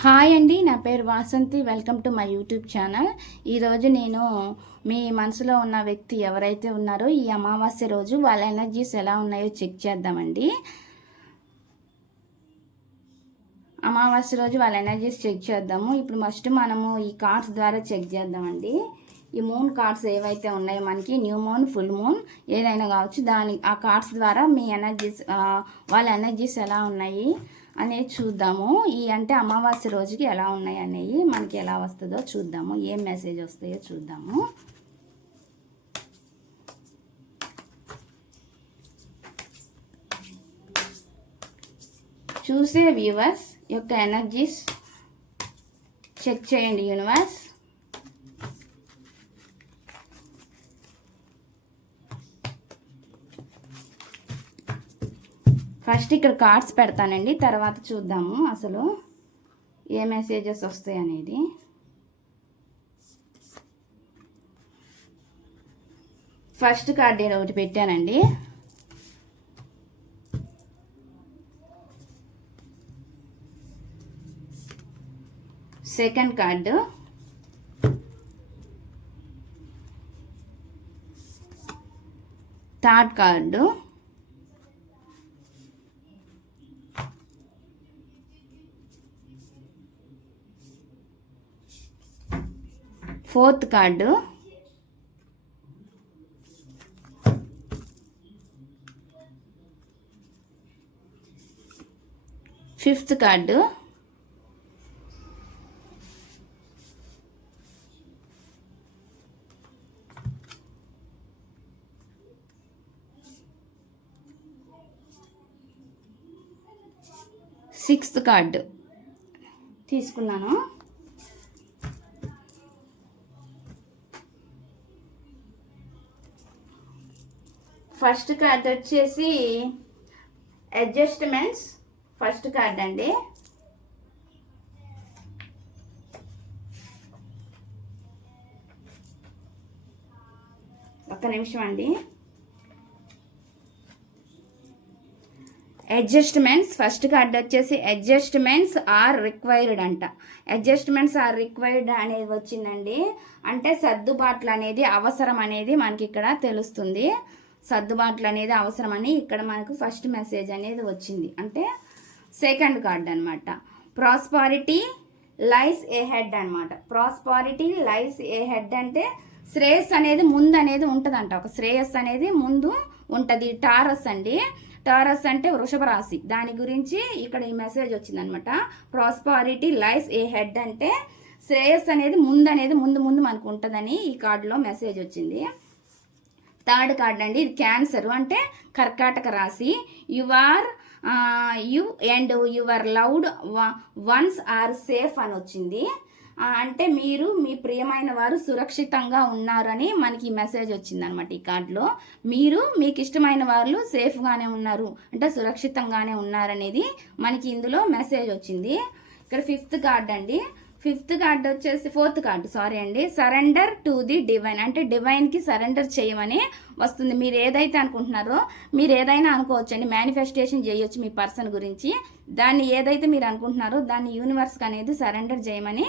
Hi అండి నా పేరు Vasanthi. Welcome to my YouTube channel. ఈరోజు నేను మీ మనసులో ఉన్న వ్యక్తి ఎవరైతే ఉన్నారో ఈ అమావాస్య రోజు వాళ్ళ ఎనర్జీస్ ఎలా ఉన్నాయో చెక్ చేద్దామండి. అమావాస్య రోజు వాళ్ళ ఎనర్జీస్ చెక్ చేద్దాము. ఇప్పుడు ఫస్ట్ మనము ఈ కార్డ్స్ ద్వారా చెక్ చేద్దామండి. ఈ మూన్ కార్డ్స్ ఏవైతే ఉన్నాయో మనకి న్యూ మూన్ ఫుల్ మూన్ ఏదైనా కావచ్చు దాని ఆ కార్డ్స్ ద్వారా మీ ఎనర్జీస్ వాళ్ళ ఎనర్జీస్ ఎలా ఉన్నాయి? అనేది చూద్దాము. ఈ అంటే అమావాస్య రోజుకి ఎలా ఉన్నాయి అనేవి మనకి ఎలా వస్తుందో చూద్దాము. ఏం మెసేజ్ వస్తాయో చూద్దాము. చూసే వ్యూవర్స్ యొక్క ఎనర్జీస్ చెక్ చేయండి యూనివర్స్ ఫస్ట్ ఇక్కడ కార్డ్స్ పెడతానండి తర్వాత చూద్దాము అసలు ఏ మెసేజెస్ వస్తాయి అనేది. ఫస్ట్ కార్డ్ నేను ఒకటి పెట్టానండి. Second card. Third card. Fourth card. Fifth card. Sixth card. తీసుకున్నాను. ఫస్ట్ కార్డ్ వచ్చేసి అడ్జస్ట్మెంట్స్ ఫస్ట్ కార్డ్ అండి. ఒక్క నిమిషం అండి. అడ్జస్ట్మెంట్స్ ఫస్ట్ కార్డ్ వచ్చేసి అడ్జస్ట్మెంట్స్ ఆర్ రిక్వైర్డ్ అంట. అడ్జస్ట్మెంట్స్ ఆర్ రిక్వైర్డ్ అనేది వచ్చిందండి. అంటే సర్దుబాట్లు అనేది అవసరం అనేది మనకి ఇక్కడ తెలుస్తుంది. సర్దుబాట్లు అనేది అవసరమని ఇక్కడ మనకు ఫస్ట్ మెసేజ్ అనేది వచ్చింది. అంటే సెకండ్ కార్డ్ అనమాట ప్రాస్పారిటీ లైస్ ఏ హెడ్ అనమాట ప్రాస్పారిటీ లైస్ ఏ హెడ్ అంటే శ్రేయస్ అనేది ముందు అనేది ఉంటుందంట. ఒక శ్రేయస్ అనేది ముందు ఉంటుంది. టారస్ అండి. టారస్ అంటే వృషభ రాశి. దాని గురించి ఇక్కడ ఈ మెసేజ్ వచ్చిందనమాట ప్రాస్పారిటీ లైస్ ఏ హెడ్ అంటే శ్రేయస్ అనేది ముందు అనేది ముందు ముందు మనకు ఉంటుందని ఈ కార్డులో మెసేజ్ వచ్చింది. థర్డ్ కార్డ్ అండి. ఇది క్యాన్సర్. అంటే కర్కాటక రాశి. You are you and your loved ones are safe అని వచ్చింది. అంటే మీరు మీ ప్రియమైన వారు సురక్షితంగా ఉన్నారని మనకి మెసేజ్ వచ్చిందనమాట ఈ కార్డులో. మీరు మీకు ఇష్టమైన వాళ్ళు సేఫ్గానే ఉన్నారు. అంటే సురక్షితంగానే ఉన్నారనేది మనకి ఇందులో మెసేజ్ వచ్చింది. ఇక్కడ ఫిఫ్త్ కార్డ్ అండి. ఫిఫ్త్ కార్డు వచ్చేసి ఫోర్త్ కార్డు. సారీ అండి. Surrender to the divine. అంటే డివైన్కి సరెండర్ చేయమని వస్తుంది. మీరు ఏదైతే అనుకుంటున్నారో మీరు ఏదైనా అనుకోవచ్చు అండి మేనిఫెస్టేషన్ చేయొచ్చు మీ పర్సన్ గురించి. దాన్ని ఏదైతే మీరు అనుకుంటున్నారో దాన్ని యూనివర్స్కి అనేది సరెండర్ చేయమని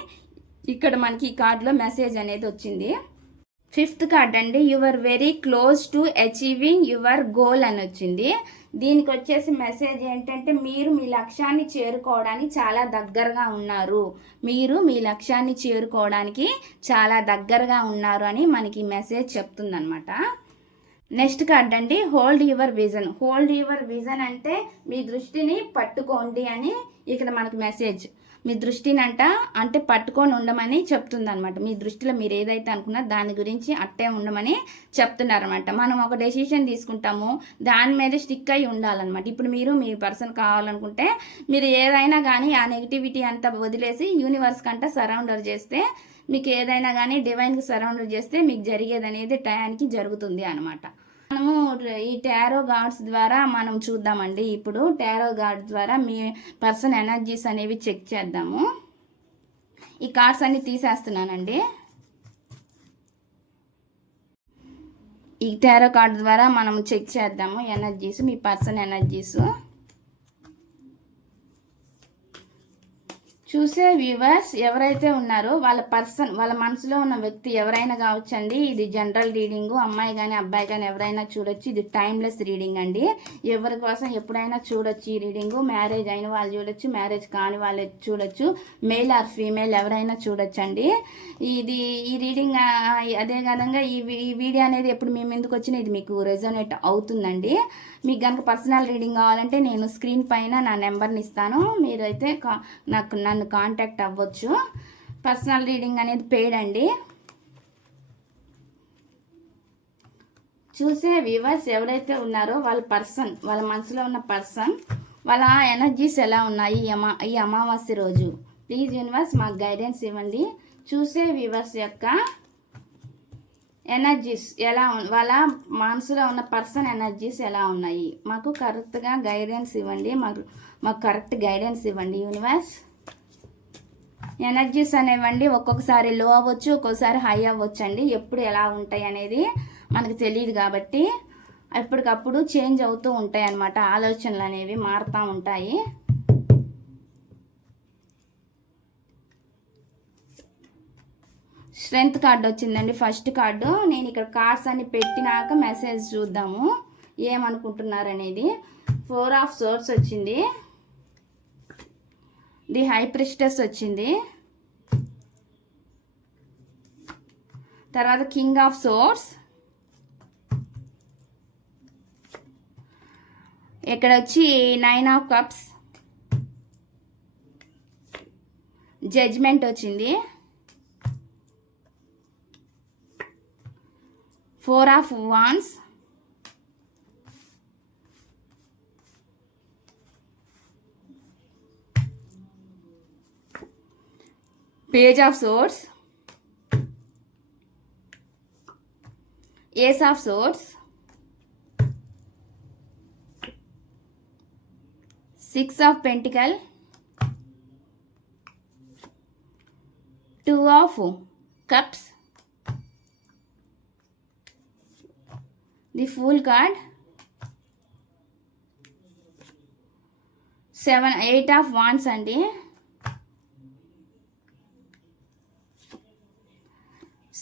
ఇక్కడ మనకి ఈ కార్డులో మెసేజ్ అనేది వచ్చింది. ఫిఫ్త్ కార్డ్ అండి. Your very close to achieving your goal అని వచ్చింది. దీనికి వచ్చేసి మెసేజ్ ఏంటంటే మీరు మీ లక్ష్యాన్ని చేరుకోవడానికి చాలా దగ్గరగా ఉన్నారు. మీరు మీ లక్ష్యాన్ని చేరుకోవడానికి చాలా దగ్గరగా ఉన్నారు అని మనకి మెసేజ్ చెప్తుందనమాట నెక్స్ట్ కార్డ్ అండి. Hold your vision hold your vision అంటే మీ దృష్టిని పట్టుకోండి అని ఇక్కడ మనకు మెసేజ్ మీ దృష్టిని అంట అంటే పట్టుకొని ఉండమని చెప్తుంది అనమాట మీ దృష్టిలో మీరు ఏదైతే అనుకున్నారో దాని గురించి అట్టే ఉండమని చెప్తున్నారనమాట మనం ఒక డెసిషన్ తీసుకుంటాము దాని మీద స్టిక్ అయి ఉండాలన్నమాట. ఇప్పుడు మీరు మీ పర్సన్ కావాలనుకుంటే మీరు ఏదైనా కానీ ఆ నెగిటివిటీ అంతా వదిలేసి యూనివర్స్ కంట సరౌండర్ చేస్తే మీకు ఏదైనా కానీ డివైన్కి సరౌండర్ చేస్తే మీకు జరిగేది అనేది టయానికి జరుగుతుంది అనమాట మనము ఈ టారో గార్డ్స్ ద్వారా మనం చూద్దామండి. ఇప్పుడు టారో గార్డ్ ద్వారా మీ పర్సన్ ఎనర్జీస్ అనేవి చెక్ చేద్దాము. ఈ కార్డ్స్ అన్ని తీసేస్తున్నానండి. ఈ టారో కార్డ్ ద్వారా మనం చెక్ చేద్దాము ఎనర్జీస్ మీ పర్సన్ ఎనర్జీస్. చూసే వ్యూవర్స్ ఎవరైతే ఉన్నారో వాళ్ళ పర్సన్ వాళ్ళ మనసులో ఉన్న వ్యక్తి ఎవరైనా కావచ్చండి. ఇది జనరల్ రీడింగ్. అమ్మాయి కానీ అబ్బాయి కానీ ఎవరైనా చూడొచ్చు. ఇది టైమ్లెస్ రీడింగ్ అండి. ఎవరి కోసం ఎప్పుడైనా చూడొచ్చు ఈ రీడింగ్. మ్యారేజ్ అయిన వాళ్ళు చూడొచ్చు మ్యారేజ్ కాని వాళ్ళు చూడొచ్చు. మేల్ ఆర్ ఫీమేల్ ఎవరైనా చూడొచ్చు అండి ఇది ఈ రీడింగ్ అదే విధంగా ఈ వీ- ఈ వీడియో అనేది ఎప్పుడు మేము ఎందుకు వచ్చినా ఇది మీకు రెజోనేట్ అవుతుందండి. మీకు కనుక పర్సనల్ రీడింగ్ కావాలంటే నేను స్క్రీన్ పైన నా నెంబర్ని ఇస్తాను. మీరైతే కా- నాకు నన్ను కాంటాక్ట్ అవ్వచ్చు. పర్సనల్ రీడింగ్ అనేది పెయిడ్ అండి. చూసే వ్యూవర్స్ ఎవరైతే ఉన్నారో వాళ్ళ పర్సన్ వాళ్ళ మనసులో ఉన్న పర్సన్ వాళ్ళ ఎనర్జీస్ ఎలా ఉన్నాయి ఈ అమా ఈ అమావాస్య రోజు? ప్లీజ్ యూనివర్స్ మాకు గైడెన్స్ ఇవ్వండి. చూసే వ్యూవర్స్ యొక్క ఎనర్జీస్ ఎలా ఉన్- వాళ్ళ మనసులో ఉన్న పర్సన్ ఎనర్జీస్ ఎలా ఉన్నాయి? మాకు కరెక్ట్గా గైడెన్స్ ఇవ్వండి. మాకు మాకు కరెక్ట్ గైడెన్స్ ఇవ్వండి యూనివర్స్ ఎనర్జీస్ అనేవండి ఒక్కొక్కసారి లో అవ్వచ్చు ఒక్కొక్కసారి హై అవ్వచ్చు అండి ఎప్పుడు ఎలా ఉంటాయి అనేది మనకు తెలియదు కాబట్టి ఎప్పటికప్పుడు చేంజ్ అవుతూ ఉంటాయి అన్నమాట ఆలోచనలు అనేవి మారుతూ ఉంటాయి. స్ట్రెంగ్త్ కార్డు వచ్చిందండి ఫస్ట్ కార్డు. నేను ఇక్కడ కార్డ్స్ అన్ని పెట్టినాక మెసేజ్ చూద్దాము. ఏమనుకుంటున్నారు అనేది. ఫోర్ ఆఫ్ సోర్స్ వచ్చింది. ది హై ప్రిస్టెస్ వచ్చింది. తర్వాత కింగ్ ఆఫ్ సోర్స్. ఇక్కడ వచ్చి నైన్ ఆఫ్ కప్స్. జడ్జ్మెంట్ వచ్చింది. Four of wands. page of swords ace of swords six of pentacles two of cups the fool card seven eight of wands అండి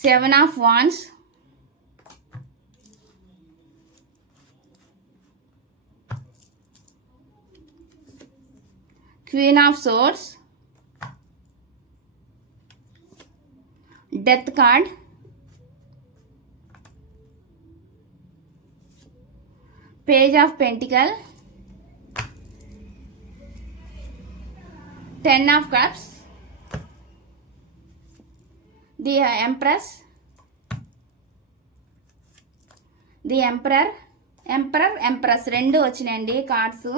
seven of wands. Queen of swords. Death card. Page of pentacle. Ten of cups. The empress the emperor emperor empress రెండు వచ్చినాయండి cards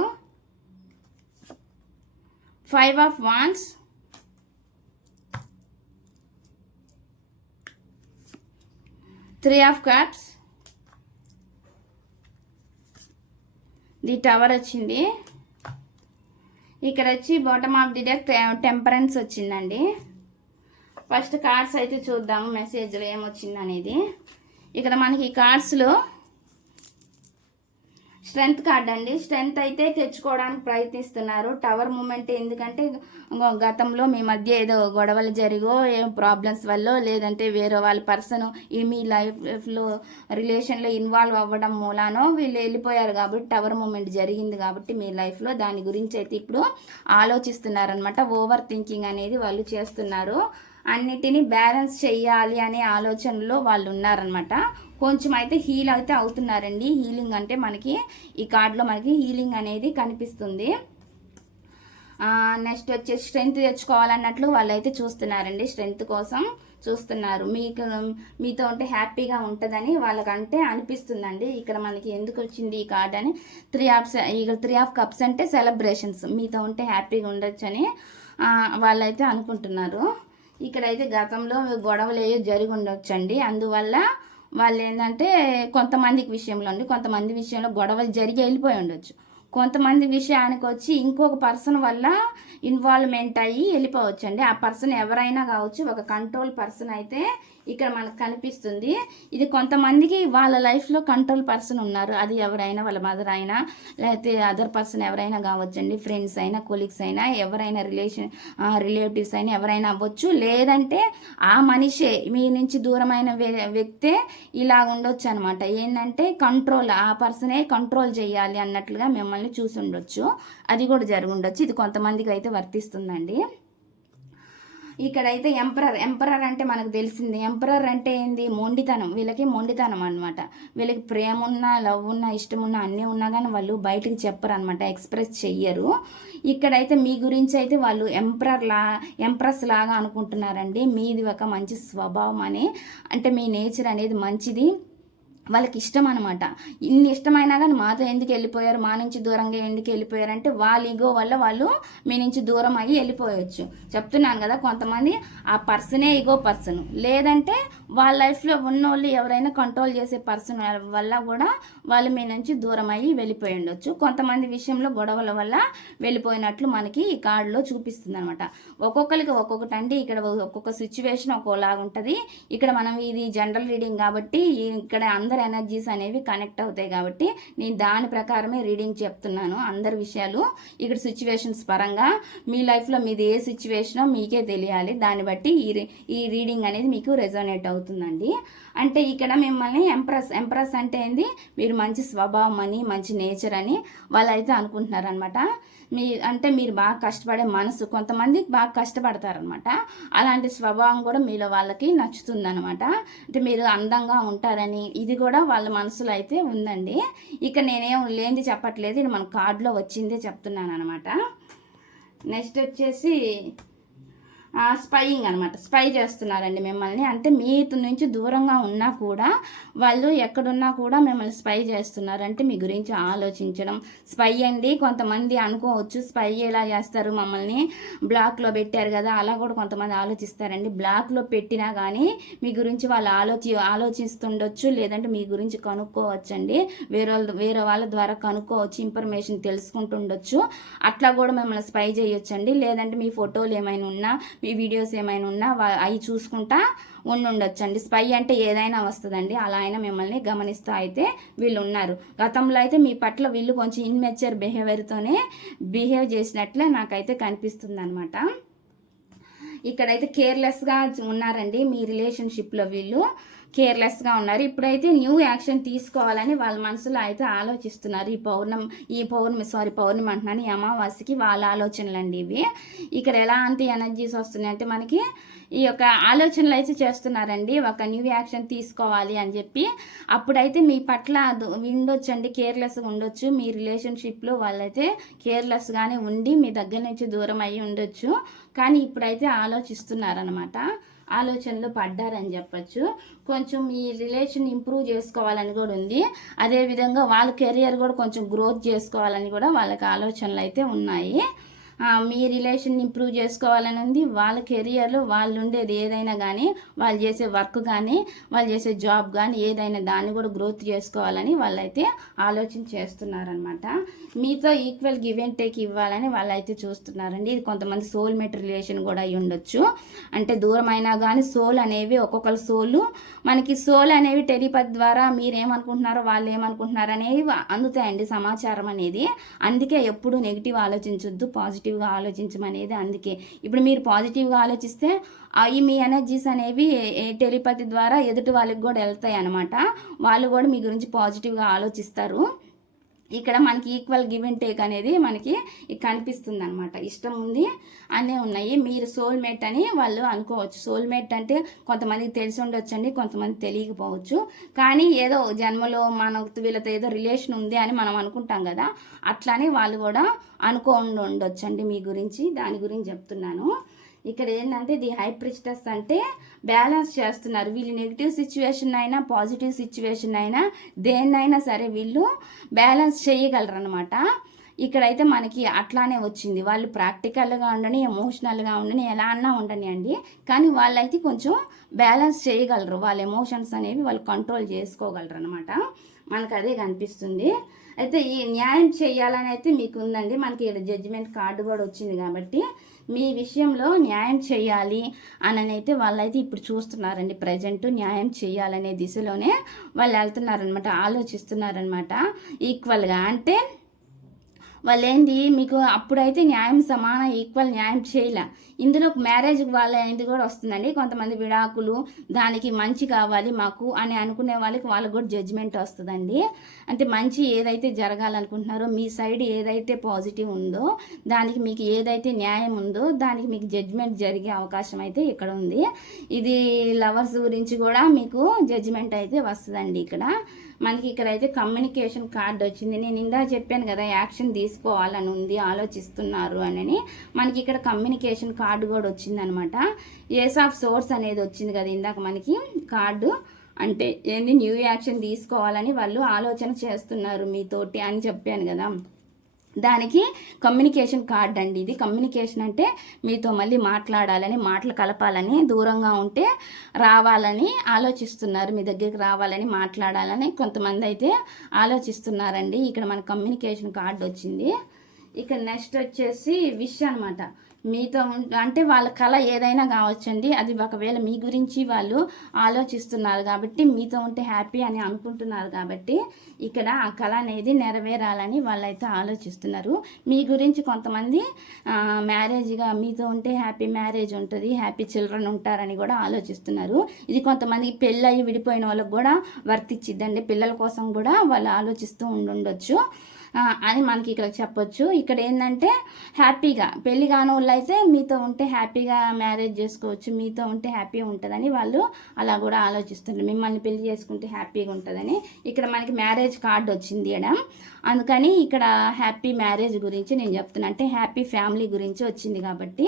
five of wands three of cups the tower వచ్చింది. ఇక్కడ వచ్చి bottom of the deck temperance వచ్చిందండి. First cards అయితే చూద్దాము మెసేజ్లో ఏమొచ్చింది అనేది ఇక్కడ మనకి ఈ కార్డ్స్లో స్ట్రెంగ్త్ కార్డ్ అండి. స్ట్రెంగ్త్ అయితే తెచ్చుకోవడానికి ప్రయత్నిస్తున్నారు. టవర్ మూమెంట్ ఎందుకంటే గతంలో మీ మధ్య ఏదో గొడవలు జరిగో ఏం ప్రాబ్లమ్స్ వల్ల లేదంటే వేరే వాళ్ళ పర్సన్ ఈ మీ లైఫ్లో రిలేషన్లో ఇన్వాల్వ్ అవ్వడం మూలానో వీళ్ళు వెళ్ళిపోయారు కాబట్టి టవర్ మూమెంట్ జరిగింది కాబట్టి మీ లైఫ్లో దాని గురించి అయితే ఇప్పుడు ఆలోచిస్తున్నారనమాట ఓవర్ థింకింగ్ అనేది వాళ్ళు చేస్తున్నారు. అన్నిటినీ బ్యాలెన్స్ చేయాలి అనే ఆలోచనలో వాళ్ళు ఉన్నారనమాట కొంచెం అయితే హీల్ అయితే అవుతున్నారండి. హీలింగ్ అంటే మనకి ఈ కార్డులో మనకి హీలింగ్ అనేది కనిపిస్తుంది. నెక్స్ట్ వచ్చేసి స్ట్రెంగ్త్ తెచ్చుకోవాలన్నట్లు వాళ్ళైతే చూస్తున్నారండి. స్ట్రెంగ్త్ కోసం చూస్తున్నారు. మీకు మీతో ఉంటే హ్యాపీగా ఉంటుందని వాళ్ళకంటే అనిపిస్తుందండి. ఇక్కడ మనకి ఎందుకు వచ్చింది ఈ కార్డ్ అని. త్రీ ఆఫ్ ఇక్కడ త్రీ ఆఫ్ కప్స్ అంటే సెలబ్రేషన్స్. మీతో ఉంటే హ్యాపీగా ఉండొచ్చని వాళ్ళైతే అనుకుంటున్నారు. ఇక్కడైతే గతంలో గొడవలు ఏవో జరిగి ఉండొచ్చండి అందువల్ల వాళ్ళు ఏంటంటే కొంతమందికి విషయంలో అండి కొంతమంది విషయంలో గొడవలు జరిగి వెళ్ళిపోయి ఉండొచ్చు. కొంతమంది విషయానికి వచ్చి ఇంకొక పర్సన్ వల్ల ఇన్వాల్వ్మెంట్ అయ్యి వెళ్ళిపోవచ్చు అండి ఆ పర్సన్ ఎవరైనా కావచ్చు ఒక కంట్రోల్ పర్సన్ అయితే ఇక్కడ మనకు కనిపిస్తుంది. ఇది కొంతమందికి వాళ్ళ లైఫ్లో కంట్రోల్ పర్సన్ ఉన్నారు. అది ఎవరైనా వాళ్ళ మదర్ అయినా లేకపోతే అదర్ పర్సన్ ఎవరైనా కావచ్చండి. ఫ్రెండ్స్ అయినా కొలీగ్స్ అయినా ఎవరైనా రిలేషన్ రిలేటివ్స్ అయినా ఎవరైనా అవ్వచ్చు. లేదంటే ఆ మనిషే మీ నుంచి దూరమైన వ్యక్తే ఇలా ఉండొచ్చు అనమాట ఏంటంటే కంట్రోల్ ఆ పర్సనే కంట్రోల్ చేయాలి అన్నట్లుగా మిమ్మల్ని చూసి ఉండొచ్చు అది కూడా జరిగి ఉండొచ్చు. ఇది కొంతమందికి అయితే వర్తిస్తుందండి. ఇక్కడైతే ఎంపరర్ ఎంపరర్ అంటే మనకు తెలిసింది. ఎంపరర్ అంటే ఏంది? మొండితనం. వీళ్ళకి మొండితనం అనమాట వీళ్ళకి ప్రేమ ఉన్నా లవ్ ఉన్నా ఇష్టం ఉన్నా అన్నీ ఉన్నా కానీ వాళ్ళు బయటకు చెప్పరు అనమాట ఎక్స్ప్రెస్ చెయ్యరు. ఇక్కడైతే మీ గురించి అయితే వాళ్ళు ఎంపరర్ లా ఎంప్రెస్ లాగా అనుకుంటున్నారండి. మీది ఒక మంచి స్వభావం అని అంటే మీ నేచర్ అనేది మంచిది. వాళ్ళకి ఇష్టం అనమాట ఇన్ని ఇష్టమైనా కానీ మాతో ఎందుకు వెళ్ళిపోయారు? మా నుంచి దూరంగా ఎందుకు వెళ్ళిపోయారు అంటే వాళ్ళ ఈగో వల్ల వాళ్ళు మీ నుంచి దూరం అయ్యి వెళ్ళిపోయచ్చు. చెప్తున్నాను కదా కొంతమంది ఆ పర్సనే ఈగో పర్సన్ లేదంటే వాళ్ళ లైఫ్లో ఉన్న వాళ్ళు ఎవరైనా కంట్రోల్ చేసే పర్సన్ వల్ల కూడా వాళ్ళు మీ నుంచి దూరం అయ్యి వెళ్ళిపోయి ఉండొచ్చు. కొంతమంది విషయంలో గొడవల వల్ల వెళ్ళిపోయినట్లు మనకి ఈ కార్డులో చూపిస్తుంది అనమాట ఒక్కొక్కరికి ఒక్కొక్కటి అండి. ఇక్కడ ఒక్కొక్క సిచ్యువేషన్ ఒక్కోలాగా ఉంటుంది ఇక్కడ మనం ఇది జనరల్ రీడింగ్ కాబట్టి ఇక్కడ అందరూ ఎనర్జీస్ అనేవి కనెక్ట్ అవుతాయి కాబట్టి నేను దాని ప్రకారమే రీడింగ్ చెప్తున్నాను అందరి విషయాలు. ఇక్కడ సిచ్యువేషన్స్ పరంగా మీ లైఫ్లో మీది ఏ సిచ్యువేషనో మీకే తెలియాలి. దాన్ని బట్టి ఈ రీ- ఈ రీడింగ్ అనేది మీకు రెజోనేట్ అవుతుందండి. అంటే ఇక్కడ మిమ్మల్ని ఎంప్రెస్ ఎంప్రెస్ అంటే ఏంది? మీరు మంచి స్వభావం అని మంచి నేచర్ అని వాళ్ళు అయితే అనుకుంటున్నారనమాట మీ అంటే మీరు బాగా కష్టపడే మనసు కొంతమంది బాగా కష్టపడతారనమాట. అలాంటి స్వభావం కూడా మీలో వాళ్ళకి నచ్చుతుందనమాట. అంటే మీరు అందంగా ఉంటారని ఇది కూడా వాళ్ళ మనసులో అయితే ఉందండి. ఇక నేనేం లేనిది చెప్పట్లేదు ఇది మన కార్డులో వచ్చిందే చెప్తున్నాను అనమాట నెక్స్ట్ వచ్చేసి స్పైయింగ్ అనమాట స్పై చేస్తున్నారండి మిమ్మల్ని. అంటే మీ నుంచి దూరంగా ఉన్నా కూడా వాళ్ళు ఎక్కడున్నా కూడా మిమ్మల్ని స్పై చేస్తున్నారు. అంటే మీ గురించి ఆలోచించడం. స్పై అండి కొంతమంది అనుకోవచ్చు స్పై ఎలా చేస్తారు మమ్మల్ని? బ్లాక్లో పెట్టారు కదా అలా కూడా కొంతమంది ఆలోచిస్తారండి. బ్లాక్లో పెట్టినా కానీ మీ గురించి వాళ్ళు ఆలోచి ఆలోచిస్తుండొచ్చు లేదంటే మీ గురించి కనుక్కోవచ్చండి. వేరే వాళ్ళ వేరే వాళ్ళ ద్వారా కనుక్కోవచ్చు ఇన్ఫర్మేషన్ తెలుసుకుంటుండొచ్చు. అట్లా కూడా మిమ్మల్ని స్పై చేయొచ్చండి. లేదంటే మీ ఫోటోలు ఏమైనా ఉన్నా మీ వీడియోస్ ఏమైనా ఉన్నా అవి చూసుకుంటా ఉండుండొచ్చు అండి స్పై అంటే ఏదైనా వస్తుందండి. అలా అయినా మిమ్మల్ని గమనిస్తూ అయితే వీళ్ళు ఉన్నారు గతంలో అయితే మీ పట్ల వీళ్ళు కొంచెం ఇన్మెచ్యూర్ బిహేవియర్తోనే బిహేవ్ చేసినట్లే నాకైతే కనిపిస్తుంది అనమాట ఇక్కడైతే కేర్లెస్గా ఉన్నారండి మీ రిలేషన్షిప్లో వీళ్ళు. కేర్లెస్గా ఉన్నారు. ఇప్పుడైతే న్యూ యాక్షన్ తీసుకోవాలని వాళ్ళ మనసులో అయితే ఆలోచిస్తున్నారు. ఈ పౌర్ణమి ఈ పౌర్ణమి సారీ పౌర్ణమి అంటున్నాను ఈ అమావాస్యకి వాళ్ళ ఆలోచనలు అండి ఇవి. ఇక్కడ ఎలాంటి ఎనర్జీస్ వస్తున్నాయి అంటే మనకి ఈ యొక్క ఆలోచనలు అయితే చేస్తున్నారండి. ఒక న్యూ యాక్షన్ తీసుకోవాలి అని చెప్పి. అప్పుడైతే మీ పట్ల ఉండొచ్చు అండి కేర్లెస్గా ఉండొచ్చు. మీ రిలేషన్షిప్లో వాళ్ళైతే కేర్లెస్గానే ఉండి మీ దగ్గర నుంచి దూరం అయ్యి ఉండొచ్చు. కానీ ఇప్పుడైతే ఆలోచిస్తున్నారనమాట ఆలోచనలు పడ్డారని చెప్పచ్చు. కొంచెం ఈ రిలేషన్ ఇంప్రూవ్ చేసుకోవాలని కూడా ఉంది. అదేవిధంగా వాళ్ళ కెరియర్ కూడా కొంచెం గ్రోత్ చేసుకోవాలని కూడా వాళ్ళకి ఆలోచనలు అయితే ఉన్నాయి. మీ రిలేషన్ ఇంప్రూవ్ చేసుకోవాలని ఉంది. వాళ్ళ కెరియర్లో వాళ్ళు ఉండేది ఏదైనా కానీ వాళ్ళు చేసే వర్క్ కానీ వాళ్ళు చేసే జాబ్ కానీ ఏదైనా దాన్ని కూడా గ్రోత్ చేసుకోవాలని వాళ్ళైతే ఆలోచన చేస్తున్నారనమాట మీతో ఈక్వల్ గివ్ అండ్ టేక్ ఇవ్వాలని వాళ్ళైతే చూస్తున్నారండి. ఇది కొంతమంది సోల్మేట్ రిలేషన్ కూడా అయి ఉండొచ్చు. అంటే దూరం అయినా కానీ సోల్ అనేవి ఒక్కొక్కరు సోలు మనకి సోల్ అనేవి టెలిపతి ద్వారా మీరు ఏమనుకుంటున్నారో వాళ్ళు ఏమనుకుంటున్నారు అనేవి అందుతాయండి సమాచారం అనేది. అందుకే ఎప్పుడు నెగిటివ్ ఆలోచించొద్దు పాజిటివ్గా ఆలోచించమనేది అందుకే. ఇప్పుడు మీరు పాజిటివ్గా ఆలోచిస్తే అవి మీ ఎనర్జీస్ అనేవి టెలిపతి ద్వారా ఎదుటి వాళ్ళకి కూడా వెళ్తాయి అనమాట వాళ్ళు కూడా మీ గురించి పాజిటివ్గా ఆలోచిస్తారు. ఇక్కడ మనకి ఈక్వల్ గివ్ అండ్ టేక్ అనేది మనకి కనిపిస్తుంది అనమాట ఇష్టం ఉంది అనే ఉన్నాయి. మీరు సోల్మేట్ అని వాళ్ళు అనుకోవచ్చు. సోల్మేట్ అంటే కొంతమందికి తెలిసి ఉండొచ్చండి కొంతమంది తెలియకపోవచ్చు. కానీ ఏదో జన్మలో మన వీళ్ళతో ఏదో రిలేషన్ ఉంది అని మనం అనుకుంటాం కదా అట్లానే వాళ్ళు కూడా అనుకో ఉండొచ్చండి మీ గురించి. దాని గురించి చెప్తున్నాను. ఇక్కడ ఏంటంటే ది హై ప్రిస్టస్ అంటే బ్యాలెన్స్ చేస్తున్నారు. వీళ్ళు నెగిటివ్ సిచ్యువేషన్ అయినా పాజిటివ్ సిచ్యువేషన్ అయినా దేన్నైనా సరే వీళ్ళు బ్యాలెన్స్ చేయగలరు అనమాట ఇక్కడైతే మనకి అట్లానే వచ్చింది. వాళ్ళు ప్రాక్టికల్గా ఉండని ఎమోషనల్గా ఉండని ఎలా అన్నా ఉండని అండి. కానీ వాళ్ళైతే కొంచెం బ్యాలెన్స్ చేయగలరు. వాళ్ళ ఎమోషన్స్ అనేవి వాళ్ళు కంట్రోల్ చేసుకోగలరు అనమాట మనకు అదే కనిపిస్తుంది. అయితే ఈ న్యాయం చేయాలని అయితే మీకు ఉందండి మనకి ఇక్కడ జడ్జిమెంట్ కార్డు కూడా వచ్చింది కాబట్టి మీ విషయంలో న్యాయం చేయాలి అననైతే వాళ్ళైతే ఇప్పుడు చూస్తున్నారండి. ప్రజెంట్ న్యాయం చేయాలనే దిశలోనే వాళ్ళు వెళ్తున్నారనమాట ఆలోచిస్తున్నారనమాట ఈక్వల్గా అంటే వాళ్ళేంది మీకు అప్పుడైతే న్యాయం సమాన ఈక్వల్ న్యాయం చేయలే. ఇందులో మ్యారేజ్ వాళ్ళ ఇది కూడా వస్తుందండి. కొంతమంది విడాకులు దానికి మంచి కావాలి మాకు అని అనుకునే వాళ్ళకి వాళ్ళకి కూడా జడ్జిమెంట్ వస్తుందండి. అంటే మంచి ఏదైతే జరగాలనుకుంటున్నారో మీ సైడ్ ఏదైతే పాజిటివ్ ఉందో దానికి మీకు ఏదైతే న్యాయం ఉందో దానికి మీకు జడ్జిమెంట్ జరిగే అవకాశం అయితే ఇక్కడ ఉంది. ఇది లవర్స్ గురించి కూడా మీకు జడ్జిమెంట్ అయితే వస్తుందండి ఇక్కడ. మనకి ఇక్కడ అయితే కమ్యూనికేషన్ కార్డ్ వచ్చింది. నేను ఇందా చెప్పాను కదా యాక్షన్ తీసుకోవాలని ఉంది ఆలోచిస్తున్నారు అని. మనకి ఇక్కడ కమ్యూనికేషన్ కార్డ్ కార్డు కూడా వచ్చిందనమాట. ఏస్ ఆఫ్ సోర్స్ అనేది వచ్చింది కదా ఇందాక మనకి. కార్డు అంటే ఏంది? న్యూ యాక్షన్ తీసుకోవాలని వాళ్ళు ఆలోచన చేస్తున్నారు మీతోటి అని చెప్పాను కదా. దానికి కమ్యూనికేషన్ కార్డ్ అండి ఇది. కమ్యూనికేషన్ అంటే మీతో మళ్ళీ మాట్లాడాలని మాటలు కలపాలని దూరంగా ఉంటే రావాలని ఆలోచిస్తున్నారు. మీ దగ్గరికి రావాలని మాట్లాడాలని కొంతమంది అయితే ఆలోచిస్తున్నారండి. ఇక్కడ మన కమ్యూనికేషన్ కార్డ్ వచ్చింది. ఇక నెక్స్ట్ వచ్చేసి విష్ అనమాట మీతో అంటే వాళ్ళ కళ ఏదైనా కావచ్చండి. అది ఒకవేళ మీ గురించి వాళ్ళు ఆలోచిస్తున్నారు కాబట్టి మీతో ఉంటే హ్యాపీ అని అనుకుంటున్నారు కాబట్టి ఇక్కడ ఆ కళ అనేది నెరవేరాలని వాళ్ళైతే ఆలోచిస్తున్నారు. మీ గురించి కొంతమంది మ్యారేజ్గా మీతో ఉంటే హ్యాపీ మ్యారేజ్ ఉంటుంది హ్యాపీ చిల్డ్రన్ ఉంటారని కూడా ఆలోచిస్తున్నారు. ఇది కొంతమంది పెళ్ళయి విడిపోయిన వాళ్ళకి కూడా వర్తిచ్చిద్దండి. పిల్లల కోసం కూడా వాళ్ళు ఆలోచిస్తూ ఉండుండొచ్చు. అని మనకి ఇక్కడ చెప్పొచ్చు. ఇక్కడ ఏంటంటే హ్యాపీగా పెళ్ళి కాని వాళ్ళు అయితే మీతో ఉంటే హ్యాపీగా మ్యారేజ్ చేసుకోవచ్చు మీతో ఉంటే హ్యాపీగా ఉంటుందని వాళ్ళు అలా కూడా ఆలోచిస్తున్నారు మిమ్మల్ని పెళ్ళి చేసుకుంటే హ్యాపీగా ఉంటుందని. ఇక్కడ మనకి మ్యారేజ్ కార్డు వచ్చింది ఇక్కడ అందుకని ఇక్కడ హ్యాపీ మ్యారేజ్ గురించి నేను చెప్తున్నా. అంటే హ్యాపీ ఫ్యామిలీ గురించి వచ్చింది కాబట్టి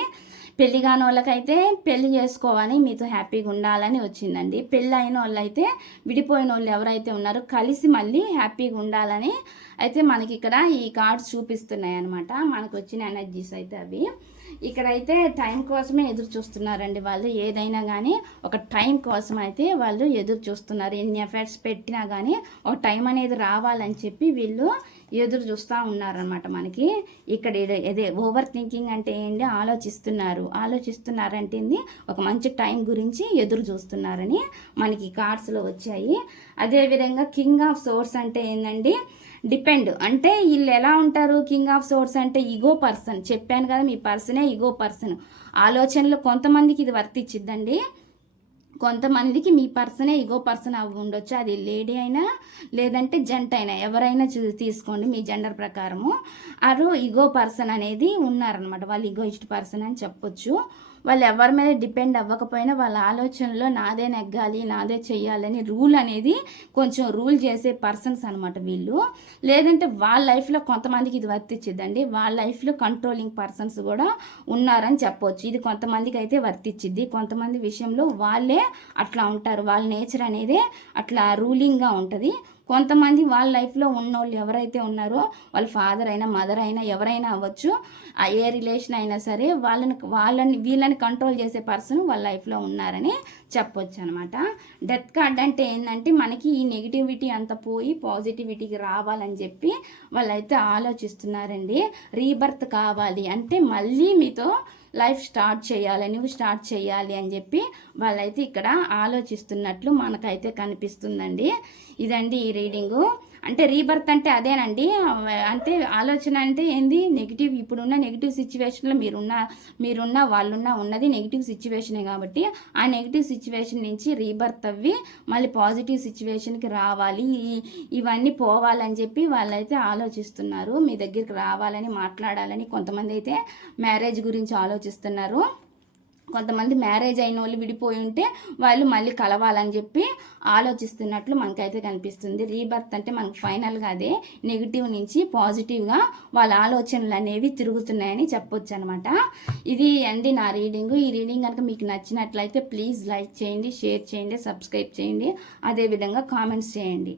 పెళ్ళి కాని వాళ్ళకైతే పెళ్ళి చేసుకోవాలని మీతో హ్యాపీగా ఉండాలని వచ్చిందండి. పెళ్ళి అయిన వాళ్ళైతే విడిపోయిన వాళ్ళు ఎవరైతే ఉన్నారో కలిసి మళ్ళీ హ్యాపీగా ఉండాలని అయితే మనకి ఇక్కడ ఈ కార్డ్స్ చూపిస్తున్నాయి అనమాట మనకు వచ్చిన ఎనర్జీస్ అయితే అవి. ఇక్కడైతే టైం కోసమే ఎదురు చూస్తున్నారండి వాళ్ళు. ఏదైనా కానీ ఒక టైం కోసం అయితే వాళ్ళు ఎదురు చూస్తున్నారు. ఎన్ని ఎఫర్ట్స్ పెట్టినా కానీ ఒక టైం అనేది రావాలని చెప్పి వీళ్ళు ఎదురు చూస్తూ ఉన్నారనమాట మనకి. ఇక్కడ ఇదే ఓవర్ థింకింగ్ అంటే ఏంటి? ఆలోచిస్తున్నారు. ఆలోచిస్తున్నారంటే ఒక మంచి టైం గురించి ఎదురు చూస్తున్నారని మనకి కార్డ్స్లో వచ్చాయి. అదేవిధంగా కింగ్ ఆఫ్ సోర్స్ అంటే ఏంటండి డిపెండ్ అంటే వీళ్ళు ఎలా ఉంటారు? కింగ్ ఆఫ్ సోర్స్ అంటే ఇగో పర్సన్ చెప్పాను కదా మీ పర్సనే ఇగో పర్సన్ ఆలోచనలు కొంతమందికి ఇది వర్తిచ్చిద్దండి. కొంతమందికి మీ పర్సనే ఇగో పర్సన్ అవి ఉండొచ్చు. అది లేడీ అయినా లేదంటే జెంట్ అయినా ఎవరైనా చూ తీసుకోండి మీ జెండర్ ప్రకారము. అరు ఇగో పర్సన్ అనేది ఉన్నారనమాట వాళ్ళు ఇగోయిస్ట్ పర్సన్ అని చెప్పొచ్చు. వాళ్ళు ఎవరి మీద డిపెండ్ అవ్వకపోయినా వాళ్ళ ఆలోచనలో నాదే నెగ్గాలి నాదే చెయ్యాలని రూల్ అనేది కొంచెం రూల్ చేసే పర్సన్స్ అనమాట వీళ్ళు. లేదంటే వాళ్ళ లైఫ్లో కొంతమందికి ఇది వర్తిచ్చిద్దండి. వాళ్ళ లైఫ్లో కంట్రోలింగ్ పర్సన్స్ కూడా ఉన్నారని చెప్పవచ్చు ఇది కొంతమందికి అయితే వర్తిచ్చిద్ది. కొంతమంది విషయంలో వాళ్ళే అట్లా ఉంటారు. వాళ్ళ నేచర్ అనేది అట్లా రూలింగ్గా ఉంటుంది. కొంతమంది వాళ్ళ లైఫ్లో ఉన్నోళ్ళు ఎవరైతే ఉన్నారో వాళ్ళ ఫాదర్ అయినా మదర్ అయినా ఎవరైనా అవ్వచ్చు. ఏ రిలేషన్ అయినా సరే వాళ్ళని వాళ్ళని వీళ్ళని కంట్రోల్ చేసే పర్సన్ వాళ్ళ లైఫ్లో ఉన్నారని చెప్పొచ్చు అనమాట డెత్ కార్డ్ అంటే ఏంటంటే మనకి ఈ నెగిటివిటీ అంతా పోయి పాజిటివిటీకి రావాలని చెప్పి వాళ్ళైతే ఆలోచిస్తున్నారండి. రీబర్త్ కావాలి అంటే మళ్ళీ మీతో లైఫ్ స్టార్ట్ చేయాలి నువ్వు స్టార్ట్ చేయాలి అని చెప్పి వాళ్ళైతే ఇక్కడ ఆలోచిస్తున్నట్లు మనకైతే కనిపిస్తుందండి. ఇదండి ఈ రీడింగు. అంటే రీబర్త్ అంటే అదేనండి. అంటే ఆలోచన అంటే ఏంది? నెగిటివ్ ఇప్పుడున్న నెగిటివ్ సిచ్యువేషన్లో మీరున్న మీరున్న వాళ్ళున్న ఉన్నది నెగిటివ్ సిచ్యువేషనే కాబట్టి ఆ నెగిటివ్ సిచ్యువేషన్ నుంచి రీబర్త్ అవ్వి మళ్ళీ పాజిటివ్ సిచ్యువేషన్కి రావాలి. ఇవన్నీ పోవాలని చెప్పి వాళ్ళైతే ఆలోచిస్తున్నారు. మీ దగ్గరికి రావాలని మాట్లాడాలని కొంతమంది అయితే మ్యారేజ్ గురించి ఆలోచిస్తున్నారు. కొంతమంది మ్యారేజ్ అయిన వాళ్ళు విడిపోయి ఉంటే వాళ్ళు మళ్ళీ కలవాలని చెప్పి ఆలోచిస్తున్నట్లు మనకైతే కనిపిస్తుంది. రీబర్త్ అంటే మనకు ఫైనల్గా అదే నెగిటివ్ నుంచి పాజిటివ్గా వాళ్ళ ఆలోచనలు అనేవి తిరుగుతున్నాయని చెప్పొచ్చు అనమాట ఇది అండి నా రీడింగ్. ఈ రీడింగ్ కనుక మీకు నచ్చినట్లయితే ప్లీజ్ లైక్ చేయండి షేర్ చేయండి సబ్స్క్రైబ్ చేయండి. అదేవిధంగా కామెంట్స్ చేయండి.